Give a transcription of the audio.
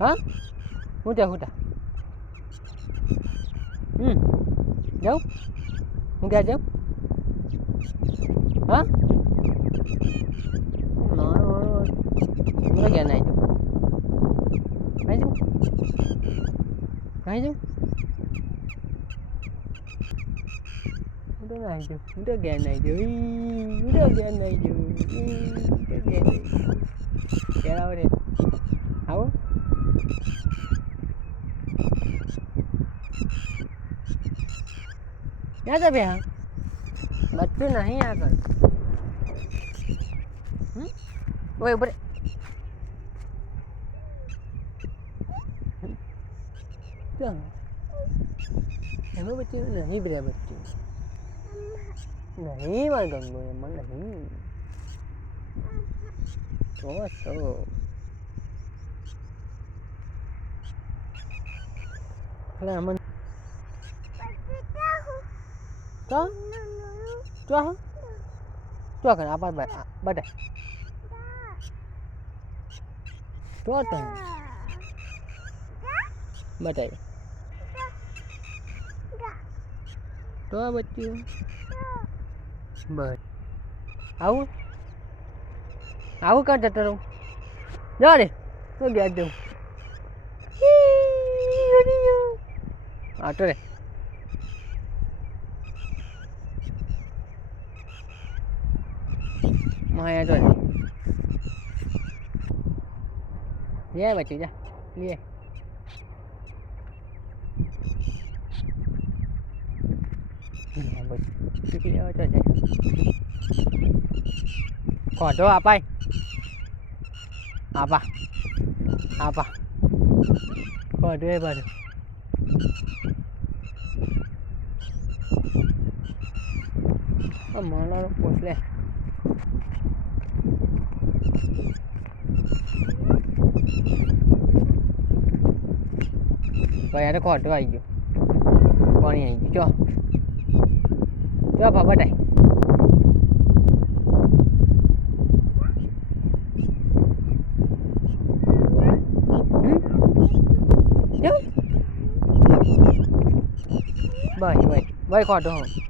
હા હું જાઉં હું ક્યાં જાઉં હા મારું હું તો ક્યાં નાઈ જાઉં કાંઈ જાઉં હું તો નાઈ જાઉં હું તો ક્યાં નાઈ જાઉં હું તો ક્યાં નાઈ જાઉં ક્યાં આવો રે આવો ક્યાં છે ભૈયા બચ્ચું નહીં આગળ ઓય ઉપર એમાં બચ્ચું નહીં બ્રે બચ્ચું નહીં મારે ગમવું એમાં નહીં તો એટલે અમન તો cho cho cái apa bada to to bada to bच्चू બસ આવું આવું કાં જતો રહું જા રે તો ગયા જવું આટો રે माया तो ले बच्चे जा ले khoto apa apa apa khoto apa mana lo pos le ભાઈ યાર ખોટો આવી ગયો પાણી આવી ગયું ચો ચો બાબા ટાઈ ભાઈ ભાઈ ભાઈ ખોટો હું